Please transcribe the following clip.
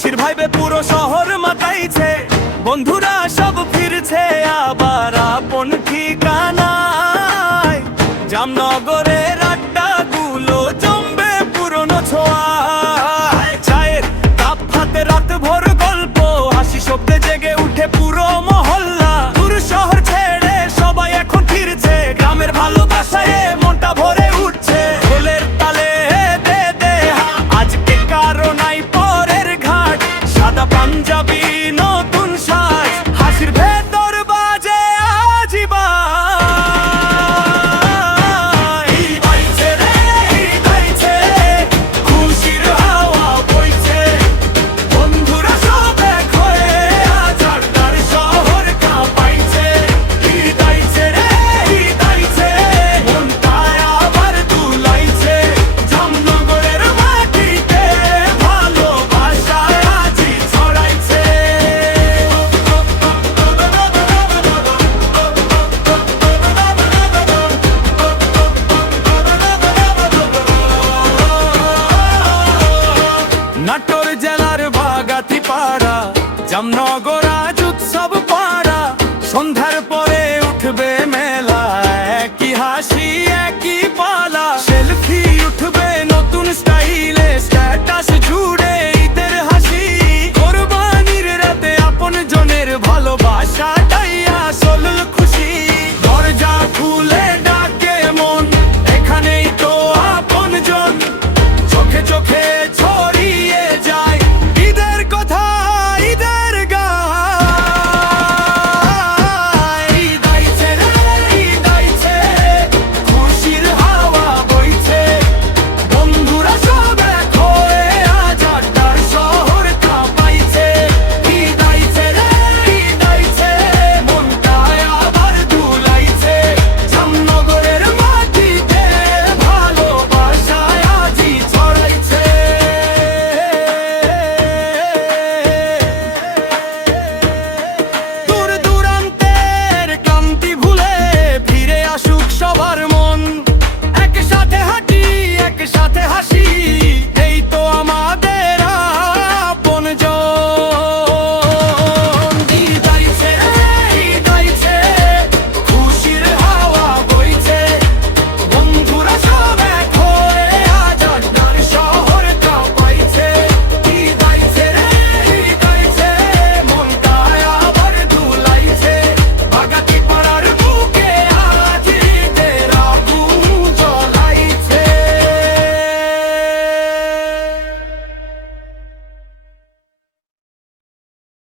খুশির ভাইবে পুরো শহর মাতাইছে, বন্ধুরা সব ফিরছে আবার আপন ঠিকানায়। জামনগরের আড্ডাগুলো জমবে পুরনো ছোঁয়ায়, চায়ের কাপ হাতে রাত ভোর গল্প, হাসি শব্দে জেগে উঠে পুরো মহল্লা। দূর শহর ছেড়ে সবাই এখন ফিরছে, গ্রামের ভালোবাসায় মনটা ভরে উঠছে। ঢোলের তালে দে দে আজকে কারো নাই পরের ঘাট, সাদা পাঞ্জাবি নতুন সাজ, হাসির ভেতর বাজে আজিবা। নাটোর জেলার বাগাতিপাড়া, জামনগর